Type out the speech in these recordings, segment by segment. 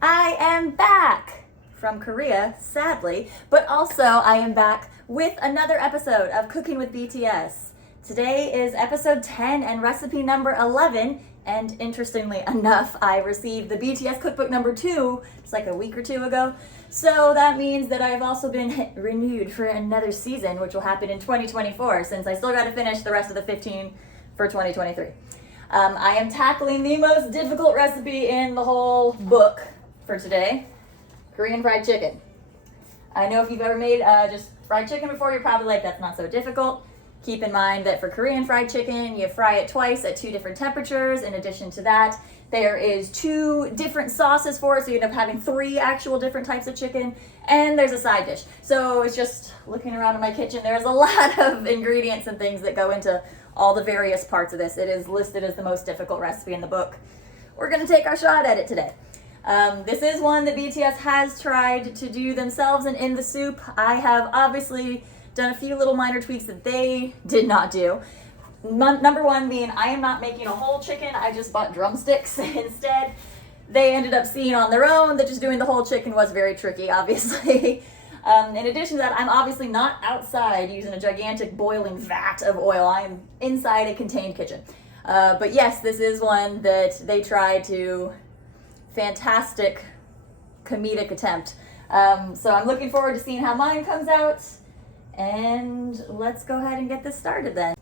I am back from Korea, sadly, but also I am back with another episode of Cooking with BTS. Today is episode 10 and recipe number 11, and interestingly enough, I received the BTS cookbook number 2 just like a week or two ago. So that means that I've also been renewed for another season, which will happen in 2024, since I still got to finish the rest of the 15 for 2023. I am tackling the most difficult recipe in the whole book for today, Korean fried chicken. I know if you've ever made just fried chicken before, you're probably like, that's not so difficult. Keep in mind that for Korean fried chicken, you fry it twice at 2 different temperatures. In addition to that, there is 2 different sauces for it, so you end up having 3 actual different types of chicken, and there's a side dish. So it's just looking around in my kitchen, there's a lot of ingredients and things that go into all the various parts of this. It is listed as the most difficult recipe in the book. We're gonna take our shot at it today. This is one that BTS has tried to do themselves and in the soup. I have obviously done a few little minor tweaks that they did not do. Number one being, I am not making a whole chicken, I just bought drumsticks instead. They ended up seeing on their own that just doing the whole chicken was very tricky, obviously. In addition to that, I'm obviously not outside using a gigantic boiling vat of oil. I am inside a contained kitchen. But yes, this is one that they tried to fantastic comedic attempt. So I'm looking forward to seeing how mine comes out. And let's go ahead and get this started then.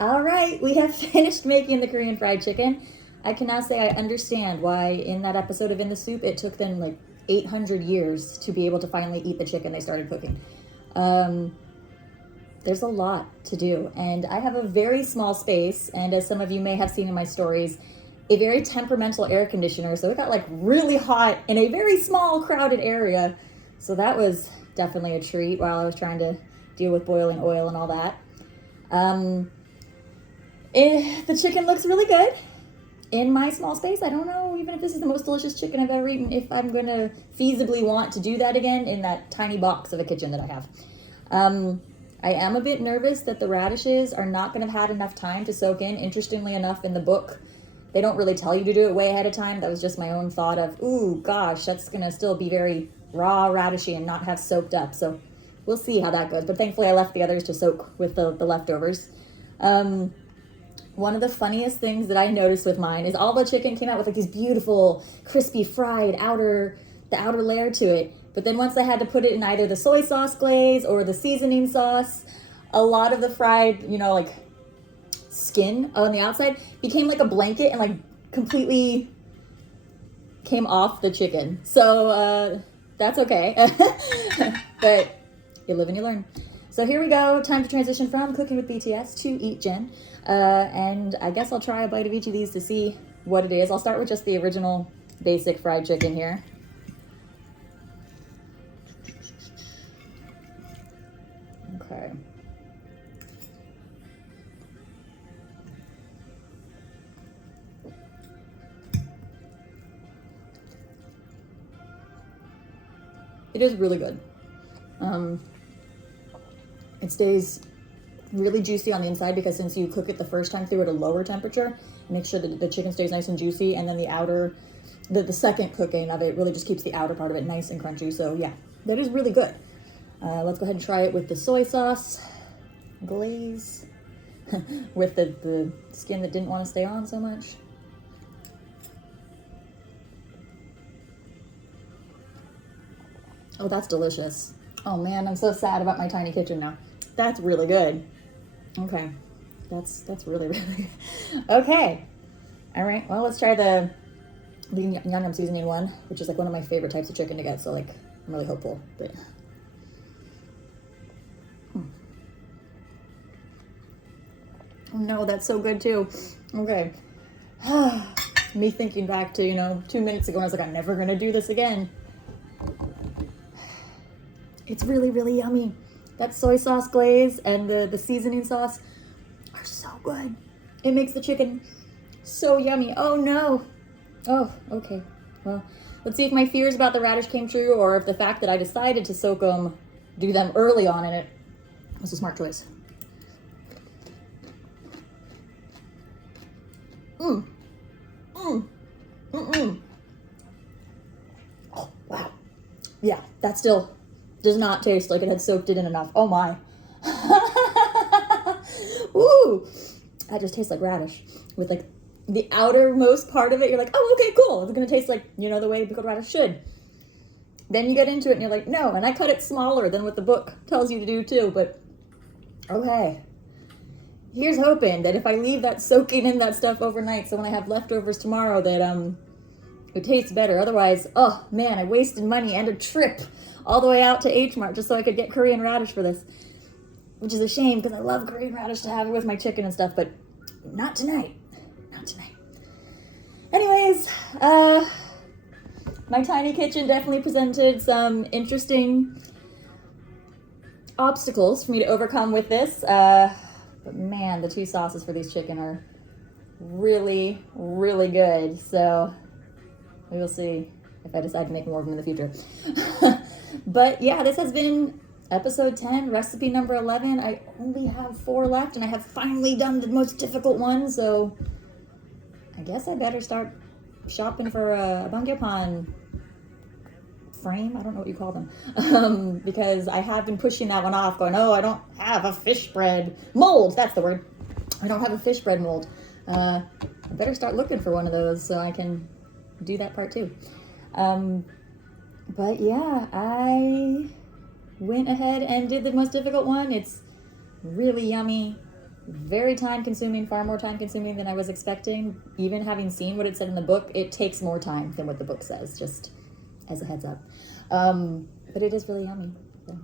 All right, we have finished making the Korean fried chicken. I can now say I understand why in that episode of In the Soup, it took them like 800 years to be able to finally eat the chicken they started cooking. There's a lot to do, and I have a very small space, and as some of you may have seen in my stories, a very temperamental air conditioner, so it got like really hot in a very small crowded area. So that was definitely a treat while I was trying to deal with boiling oil and all that. The chicken looks really good in my small space. I don't know even if this is the most delicious chicken I've ever eaten, if I'm going to feasibly want to do that again in that tiny box of a kitchen that I have. I am a bit nervous that the radishes are not going to have had enough time to soak in. Interestingly enough, in the book, they don't really tell you to do it way ahead of time. That was just my own thought of, ooh, gosh, that's going to still be very raw radishy and not have soaked up. So we'll see how that goes. But thankfully, I left the others to soak with the leftovers. One of the funniest things that I noticed with mine is all the chicken came out with like these beautiful, crispy, fried the outer layer to it. But then once I had to put it in either the soy sauce glaze or the seasoning sauce, a lot of the fried, like skin on the outside became like a blanket and like completely came off the chicken. So that's okay. But you live and you learn. So here we go. Time to transition from Cooking with BTS to EatJen. And I guess I'll try a bite of each of these to see what it is. I'll start with just the original basic fried chicken here. Okay. It is really good. It stays really juicy on the inside because since you cook it the first time through at a lower temperature, make sure that the chicken stays nice and juicy, and then the outer, the second cooking of it really just keeps the outer part of it nice and crunchy. So yeah, that is really good. Let's go ahead and try it with the soy sauce glaze with the skin that didn't want to stay on so much. Oh, that's delicious. Oh man, I'm so sad about my tiny kitchen now. That's really good. Okay, that's really, really good. Okay, all right, well, let's try the Yum seasoning one, which is like one of my favorite types of chicken to get, so like, I'm really hopeful, but... Oh no, that's so good too. Okay. Me thinking back to, 2 minutes ago, I was like, I'm never gonna do this again. It's really, really yummy. That soy sauce glaze and the seasoning sauce are so good. It makes the chicken so yummy. Oh no. Oh, okay. Well, let's see if my fears about the radish came true or if the fact that I decided to do them early on in it was a smart choice. Oh, wow. Yeah, that still does not taste like it had soaked it in enough. Oh my. Ooh, that just tastes like radish with like the outermost part of it. You're like, oh, okay, cool. It's gonna taste like, the way pickled radish should. Then you get into it and you're like, no, and I cut it smaller than what the book tells you to do too, but okay. Here's hoping that if I leave that soaking in that stuff overnight, so when I have leftovers tomorrow that it tastes better. Otherwise, oh man, I wasted money and a trip all the way out to H Mart just so I could get Korean radish for this, which is a shame because I love Korean radish to have it with my chicken and stuff, but not tonight. Not tonight. Anyways, my tiny kitchen definitely presented some interesting obstacles for me to overcome with this. But man, the two sauces for these chicken are really, really good. So we will see if I decide to make more of them in the future. But yeah, this has been episode 10, recipe number 11. I only have 4 left, and I have finally done the most difficult one. So I guess I better start shopping for a bangyapan frame. I don't know what you call them. Because I have been pushing that one off, going, oh, I don't have a fish bread mold. That's the word. I don't have a fish bread mold. I better start looking for one of those so I can do that part too. But yeah, I went ahead and did the most difficult one. It's really yummy, very time consuming, far more time consuming than I was expecting. Even having seen what it said in the book, it takes more time than what the book says, just as a heads up. But it is really yummy. So.